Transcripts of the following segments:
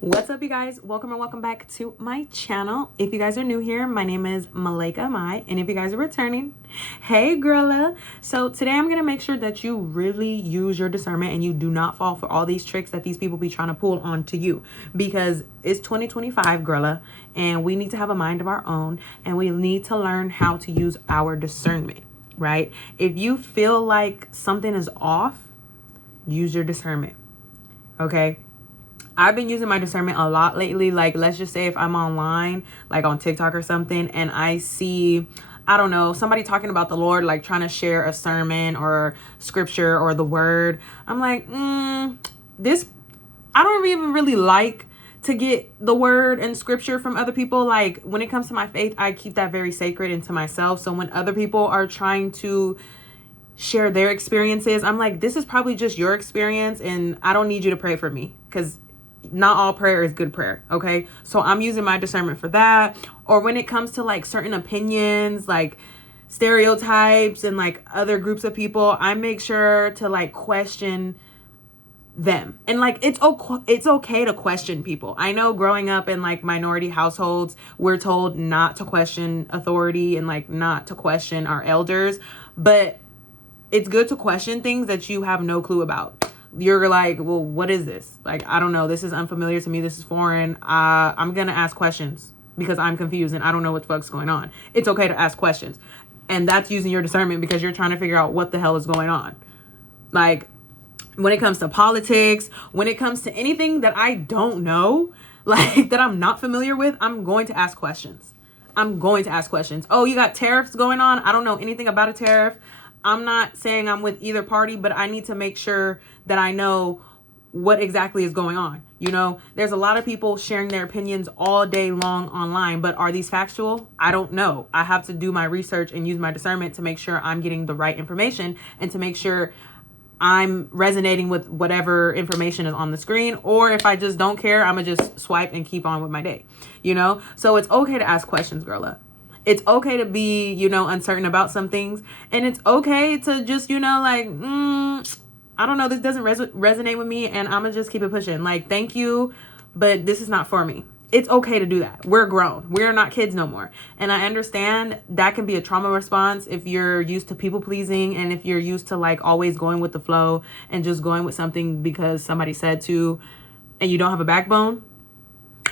What's up, you guys? Welcome and welcome back to my channel. If you guys are new here, my name is Malaika Mai, and if you guys are returning, hey girla. So today I'm gonna make sure that you really use your discernment and you do not fall for all these tricks that these people be trying to pull onto you, because it's 2025, girla, and we need to have a mind of our own, and we need to learn how to use our discernment, right? If you feel like something is off, use your discernment, okay? I've been using my discernment a lot lately. Like, let's just say if I'm online, like on TikTok or something, and I see, I don't know, somebody talking about the Lord, like trying to share a sermon or scripture or the word. I'm like, this, I don't even really like to get the word and scripture from other people. Like, when it comes to my faith, I keep that very sacred and to myself. So when other people are trying to share their experiences, I'm like, this is probably just your experience, and I don't need you to pray for me, because not all prayer is good prayer, okay? So I'm using my discernment for that. Or when it comes to like certain opinions, like stereotypes and like other groups of people, I make sure to like question them. And like, it's okay to question people. I know growing up in like minority households, we're told not to question authority and like not to question our elders, but it's good to question things that you have no clue about. You're like, well, what is this? Like, I don't know. This is unfamiliar to me. This is foreign. I'm going to ask questions because I'm confused and I don't know what the fuck's going on. It's okay to ask questions. And that's using your discernment because you're trying to figure out what the hell is going on. Like, when it comes to politics, when it comes to anything that I don't know, like that I'm not familiar with, I'm going to ask questions. Oh, you got tariffs going on? I don't know anything about a tariff. I'm not saying I'm with either party, but I need to make sure that I know what exactly is going on. You know, there's a lot of people sharing their opinions all day long online, but are these factual? I don't know. I have to do my research and use my discernment to make sure I'm getting the right information and to make sure I'm resonating with whatever information is on the screen. Or if I just don't care, I'm gonna just swipe and keep on with my day, you know? So it's okay to ask questions, girl. It's okay to be, you know, uncertain about some things. And it's okay to just, you know, like, I don't know, this doesn't resonate with me, and I'm going to just keep it pushing. Like, thank you, but this is not for me. It's okay to do that. We're grown. We're not kids no more. And I understand that can be a trauma response if you're used to people pleasing and if you're used to, like, always going with the flow and just going with something because somebody said to, and you don't have a backbone.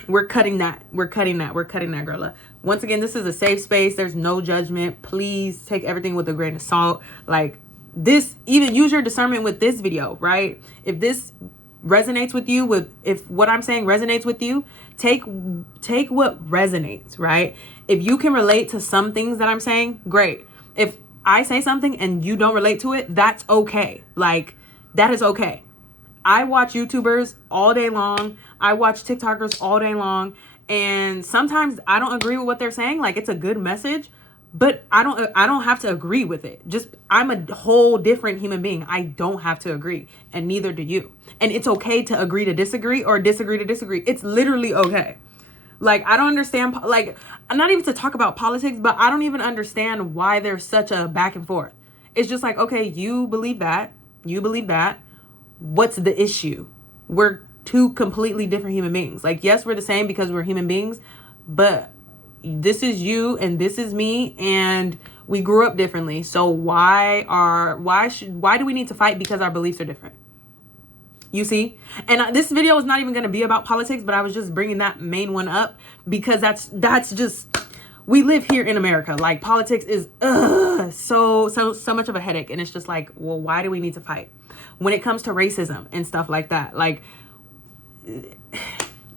We're cutting that, girl. Once again, this is a safe space. There's no judgment. Please take everything with a grain of salt. Like this, even use your discernment with this video, right? If this resonates with you, if what I'm saying resonates with you, take what resonates, right? If you can relate to some things that I'm saying, great. If I say something and you don't relate to it, that's okay. Like, that is okay. I watch YouTubers all day long. I watch TikTokers all day long. And sometimes I don't agree with what they're saying. Like, it's a good message, but I don't have to agree with it. Just, I'm a whole different human being. I don't have to agree, and neither do you. And it's okay to agree to disagree or disagree to disagree. It's literally okay. Like, I don't understand, like, not even to talk about politics, but I don't even understand why there's such a back and forth. It's just like, okay, you believe that. What's the issue? We're two completely different human beings. Like, yes, we're the same because we're human beings, but this is you and this is me, and we grew up differently. So why do we need to fight because our beliefs are different? You see? And this video is not even going to be about politics, but I was just bringing that main one up because that's just, we live here in America. Like, politics is so much of a headache, and it's just like, well, why do we need to fight? When it comes to racism and stuff like that, like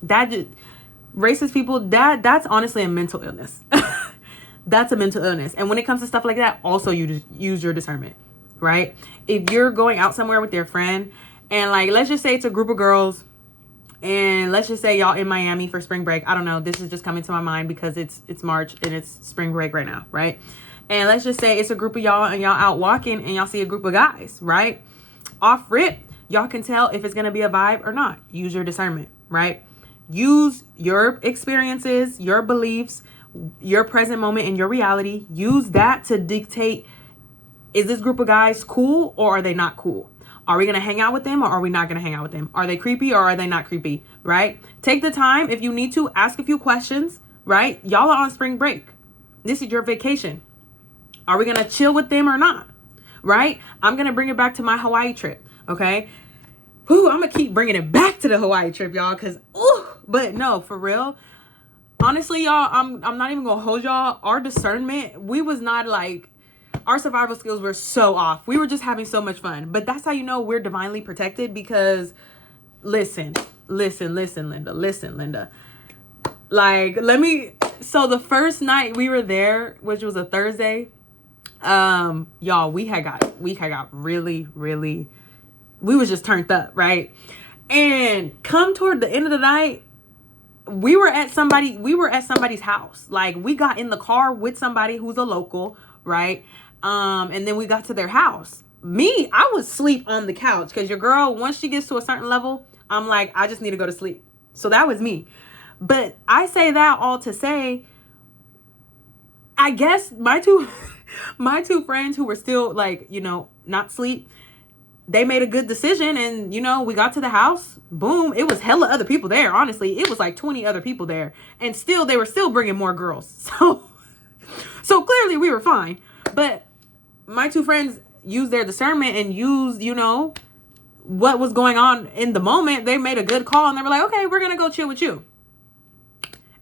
that, just, racist people, that's honestly a mental illness. That's a mental illness. And when it comes to stuff like that, also you just use your discernment, right? If you're going out somewhere with your friend, and like, let's just say it's a group of girls, and let's just say y'all in Miami for spring break. I don't know, this is just coming to my mind because it's March and it's spring break right now, right? And let's just say it's a group of y'all and y'all out walking and y'all see a group of guys, right? Off rip, y'all can tell if it's going to be a vibe or not. Use your discernment, right? Use your experiences, your beliefs, your present moment, and your reality. Use that to dictate, is this group of guys cool or are they not cool? Are we going to hang out with them or are we not going to hang out with them? Are they creepy or are they not creepy, right? Take the time. If you need to, ask a few questions, right? Y'all are on spring break. This is your vacation. Are we going to chill with them or not, right? I'm going to bring it back to my Hawaii trip, okay? Whew, I'm going to keep bringing it back to the Hawaii trip, y'all, because, but no, for real. Honestly, y'all, I'm not even going to hold y'all. Our discernment, we was not like, our survival skills were so off. We were just having so much fun. But that's how you know we're divinely protected, because listen, Linda. Like, so the first night we were there, which was a Thursday, y'all, we had got really, we was just turned up, right? And come toward the end of the night, we were at somebody's house. Like, we got in the car with somebody who's a local, right? And then we got to their house. Me, I was asleep on the couch, because your girl, once she gets to a certain level, I'm like, I just need to go to sleep. So that was me. But I say that all to say, I guess my two friends who were still, like, not sleep, they made a good decision. And, we got to the house, boom. It was hella other people there. Honestly, it was like 20 other people there. And still, they were still bringing more girls. So clearly we were fine. But my two friends used their discernment and used, what was going on in the moment. They made a good call and they were like, okay, we're going to go chill with you.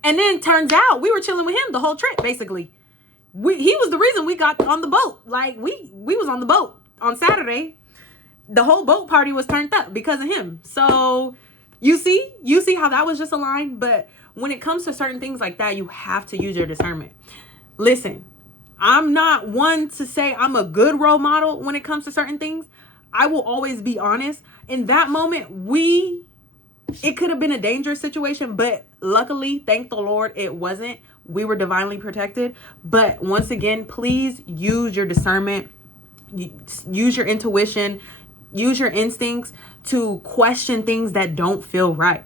And then turns out we were chilling with him the whole trip, basically. He was the reason we got on the boat. Like, we was on the boat on Saturday. The whole boat party was turned up because of him. So you see how that was just a line. But when it comes to certain things like that, you have to use your discernment. Listen, I'm not one to say I'm a good role model when it comes to certain things. I will always be honest. In that moment, it could have been a dangerous situation, but luckily, thank the Lord, it wasn't. We were divinely protected. But once again, please use your discernment, use your intuition, use your instincts to question things that don't feel right.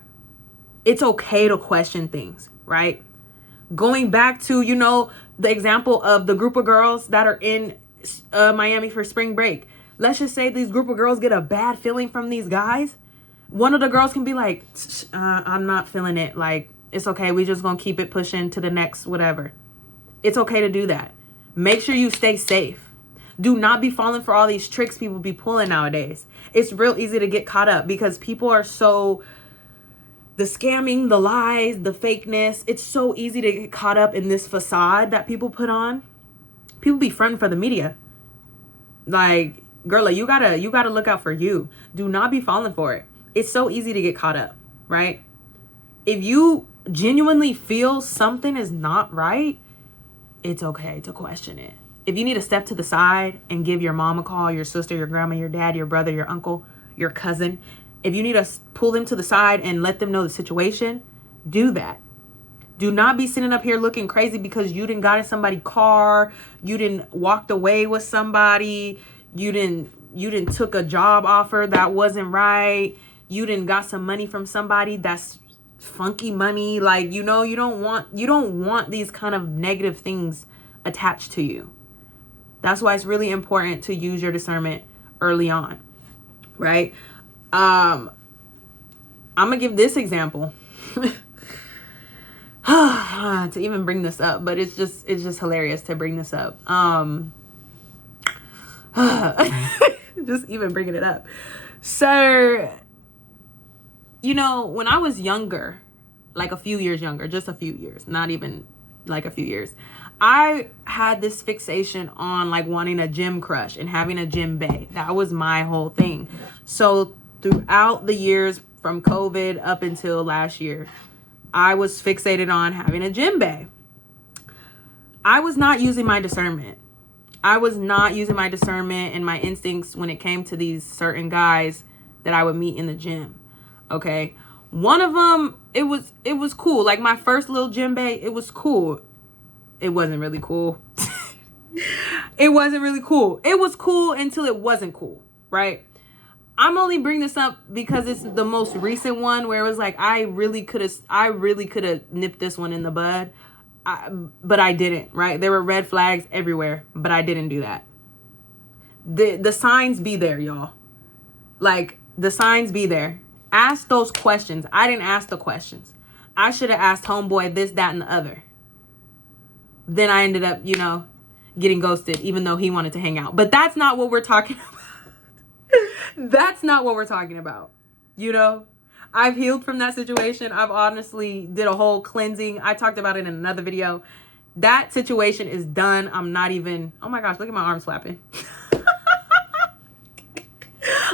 It's okay to question things, right? Going back to, the example of the group of girls that are in Miami for spring break. Let's just say these group of girls get a bad feeling from these guys. One of the girls can be like, I'm not feeling it. Like, it's okay. We just gonna keep it pushing to the next whatever. It's okay to do that. Make sure you stay safe. Do not be falling for all these tricks people be pulling nowadays. It's real easy to get caught up because people are the scamming, the lies, the fakeness. It's so easy to get caught up in this facade that people put on. People be fronting for the media. Like, girl, you gotta look out for you. Do not be falling for it. It's so easy to get caught up, right? If you genuinely feel something is not right, it's okay to question it. If you need to step to the side and give your mom a call, your sister, your grandma, your dad, your brother, your uncle, your cousin, if you need to pull them to the side and let them know the situation, do that. Do not be sitting up here looking crazy because you didn't got in somebody's car, you didn't walked away with somebody, you didn't took a job offer that wasn't right, you didn't got some money from somebody that's funky money. Like, you don't want these kind of negative things attached to you. That's why it's really important to use your discernment early on, right? I'm gonna give this example to even bring this up, but it's just hilarious to bring this up. Just even bringing it up. So, when I was younger, like a few years younger, just a few years, not even like a few years, I had this fixation on like wanting a gym crush and having a gym bae. That was my whole thing. So throughout the years from COVID up until last year, I was fixated on having a gym bae. I was not using my discernment. I was not using my discernment and my instincts when it came to these certain guys that I would meet in the gym. Okay. One of them, it was cool. Like my first little gym bae, it was cool. It wasn't really cool. It wasn't really cool. It was cool until it wasn't cool, right? I'm only bringing this up because it's the most recent one where it was like, I really could have nipped this one in the bud. But I didn't, right? There were red flags everywhere, but I didn't do that. The signs be there, y'all. Like, the signs be there. Ask those questions. I didn't ask the questions. I should have asked homeboy this, that, and the other. Then I ended up, getting ghosted, even though he wanted to hang out. But that's not what we're talking about. That's not what we're talking about. I've healed from that situation. I've honestly did a whole cleansing. I talked about it in another video. That situation is done. I'm not even, oh my gosh, look at my arms flapping.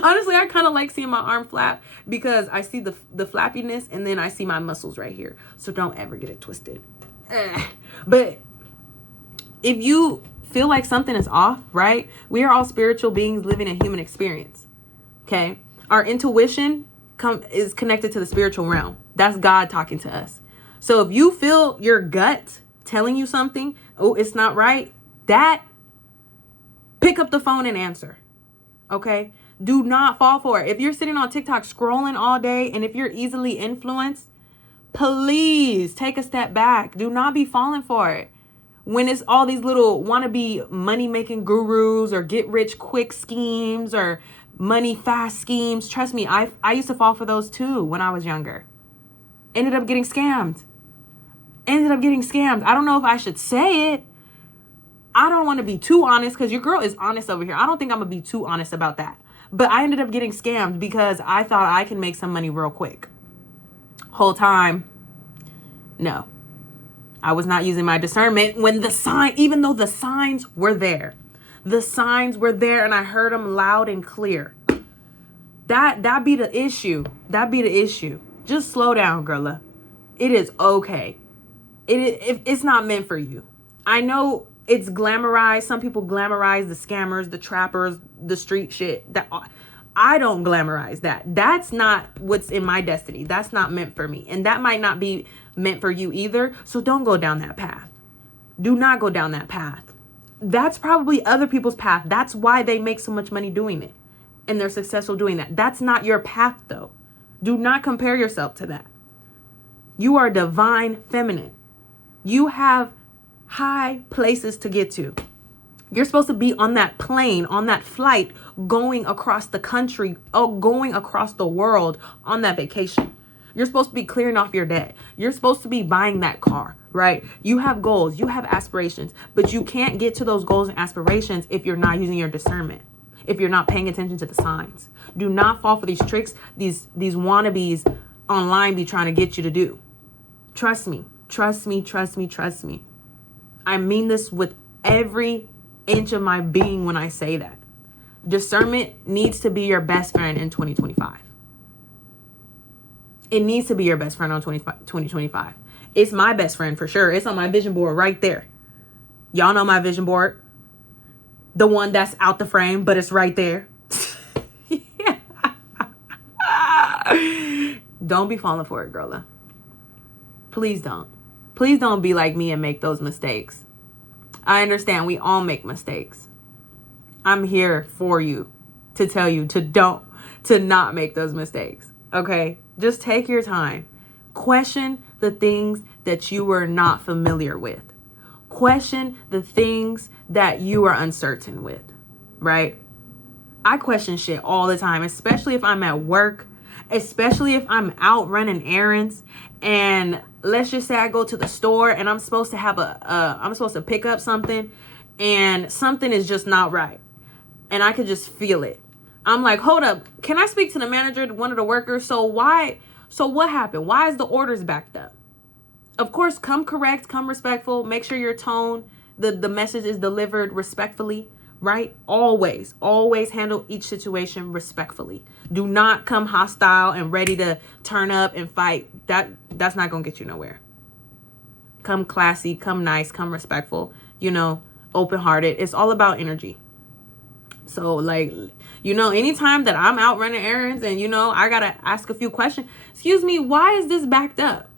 Honestly, I kind of like seeing my arm flap because I see the flappiness and then I see my muscles right here. So don't ever get it twisted. But if you feel like something is off, right? We are all spiritual beings living a human experience. Okay? Our intuition is connected to the spiritual realm. That's God talking to us. So if you feel your gut telling you something, oh, it's not right, pick up the phone and answer. Okay? Do not fall for it. If you're sitting on TikTok scrolling all day and if you're easily influenced, please take a step back. Do not be falling for it. When it's all these little wannabe money-making gurus or get-rich-quick schemes or money-fast schemes, trust me, I used to fall for those too when I was younger. Ended up getting scammed. I don't know if I should say it. I don't want to be too honest because your girl is honest over here. I don't think I'm going to be too honest about that. But I ended up getting scammed because I thought I can make some money real quick. Whole time, no. I was not using my discernment when even though the signs were there. The signs were there and I heard them loud and clear. That be the issue. Just slow down, girla. It is okay. It's not meant for you. I know it's glamorized. Some people glamorize the scammers, the trappers, the street shit. I don't glamorize that. That's not what's in my destiny. That's not meant for me. And that might not be meant for you either. So don't go down that path. Do not go down that path. That's probably other people's path. That's why they make so much money doing it. And they're successful doing that. That's not your path though. Do not compare yourself to that. You are divine feminine. You have high places to get to. You're supposed to be on that plane, on that flight, going across the country, going across the world on that vacation. You're supposed to be clearing off your debt. You're supposed to be buying that car, right? You have goals, you have aspirations, but you can't get to those goals and aspirations if you're not using your discernment, if you're not paying attention to the signs. Do not fall for these tricks, these wannabes online be trying to get you to do. Trust me. I mean this with every inch of my being when I say that. Discernment needs to be your best friend in 2025. It needs to be your best friend on 2025. It's my best friend for sure. It's on my vision board right there. Y'all know my vision board. The one that's out the frame, but it's right there. Don't be falling for it, girla. Please don't. Please don't be like me and make those mistakes. I understand we all make mistakes. I'm here for you to tell you to not make those mistakes. Okay? Just take your time. Question the things that you are not familiar with. Question the things that you are uncertain with, right? I question shit all the time, especially if I'm at work, especially if I'm out running errands, and let's just say I go to the store and I'm supposed to have I'm supposed to pick up something and something is just not right. And I could just feel it. I'm like, hold up. Can I speak to the manager, one of the workers? So what happened? Why is the orders backed up? Of course, come correct, come respectful. Make sure your tone, the message is delivered respectfully, right? Always handle each situation respectfully. Do not come hostile and ready to turn up and fight. That's not going to get you nowhere. Come classy, come nice, come respectful, open-hearted. It's all about energy. So anytime that I'm out running errands and, I got to ask a few questions. Excuse me, why is this backed up?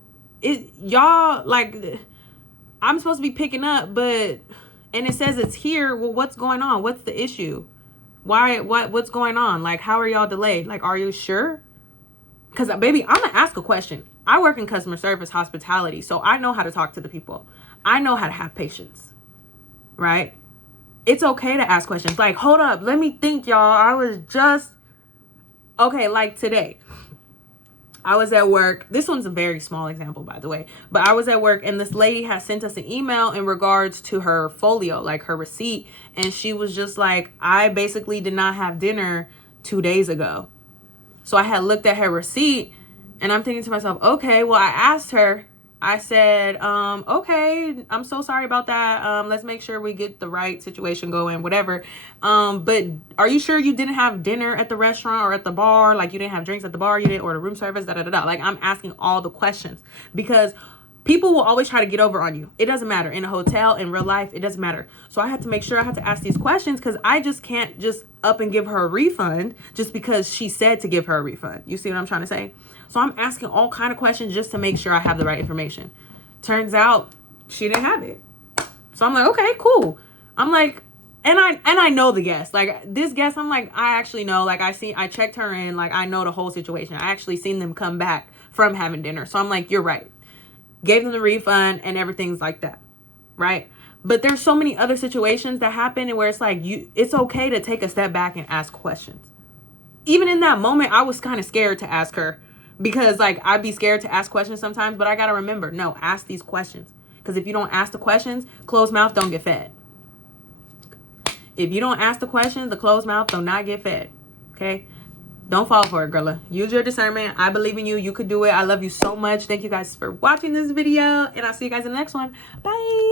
I'm supposed to be picking up, and it says it's here. Well, what's going on? What's the issue? What's going on? Like, how are y'all delayed? Like, are you sure? Because, baby, I'm going to ask a question. I work in customer service, hospitality, so I know how to talk to the people. I know how to have patience, right? It's okay to ask questions. Like, hold up, let me think, y'all. Okay, like today. I was at work. This one's a very small example, by the way. But I was at work and this lady had sent us an email in regards to her folio, like her receipt. And she was just like, I basically did not have dinner 2 days ago. So I had looked at her receipt and I'm thinking to myself, okay, well, I asked her. I said, okay, I'm so sorry about that. Let's make sure we get the right situation going, whatever. But are you sure you didn't have dinner at the restaurant or at the bar? Like you didn't have drinks at the bar, you didn't order room service, da da da da. Like I'm asking all the questions because people will always try to get over on you. It doesn't matter. In a hotel, in real life, it doesn't matter. So I had to make sure I had to ask these questions because I just can't just up and give her a refund just because she said to give her a refund. You see what I'm trying to say? So I'm asking all kind of questions just to make sure I have the right information. Turns out she didn't have it. So I'm like, okay, cool. I'm like, and I know the guest. Like this guest, I'm like, I actually know. Like I checked her in. Like I know the whole situation. I actually seen them come back from having dinner. So I'm like, you're right. Gave them the refund and everything's like that, right? But there's so many other situations that happen and where it's like it's okay to take a step back and ask questions. Even in that moment, I was kind of scared to ask her because like I'd be scared to ask questions sometimes, but I gotta remember, no, ask these questions. Because if you don't ask the questions, closed mouth don't get fed. If you don't ask the questions, the closed mouth do not get fed. Okay? Don't fall for it, girl. Use your discernment. I believe in you. You could do it. I love you so much. Thank you guys for watching this video. And I'll see you guys in the next one. Bye.